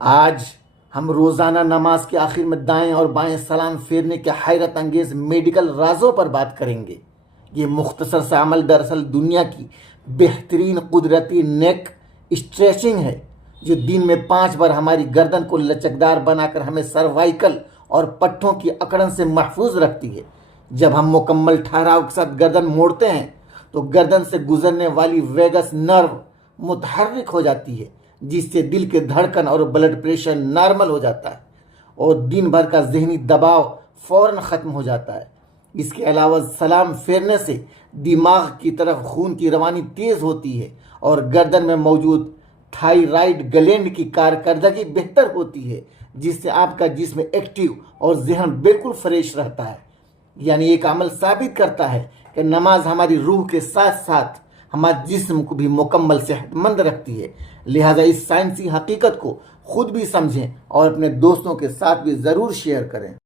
آج ہم روزانہ نماز کے آخر میں دائیں اور بائیں سلام پھیرنے کے حیرت انگیز میڈیکل رازوں پر بات کریں گے۔ یہ مختصر سا عمل دراصل دنیا کی بہترین قدرتی نیک اسٹریچنگ ہے، جو دن میں 5 بار ہماری گردن کو لچکدار بنا کر ہمیں سروائیکل اور پٹھوں کی اکڑن سے محفوظ رکھتی ہے۔ جب ہم مکمل ٹھہراؤ کے ساتھ گردن موڑتے ہیں تو گردن سے گزرنے والی ویگس نرو متحرک ہو جاتی ہے، جس سے دل کے دھڑکن اور بلڈ پریشر نارمل ہو جاتا ہے اور دن بھر کا ذہنی دباؤ فوراً ختم ہو جاتا ہے۔ اس کے علاوہ سلام پھیرنے سے دماغ کی طرف خون کی روانی تیز ہوتی ہے اور گردن میں موجود تھائرائیڈ گلینڈ کی کارکردگی بہتر ہوتی ہے، جس سے آپ کا جسم ایکٹیو اور ذہن بالکل فریش رہتا ہے۔ یعنی ایک عمل ثابت کرتا ہے کہ نماز ہماری روح کے ساتھ ساتھ ہمارے جسم کو بھی مکمل صحت مند رکھتی ہے۔ لہٰذا اس سائنسی حقیقت کو خود بھی سمجھیں اور اپنے دوستوں کے ساتھ بھی ضرور شیئر کریں۔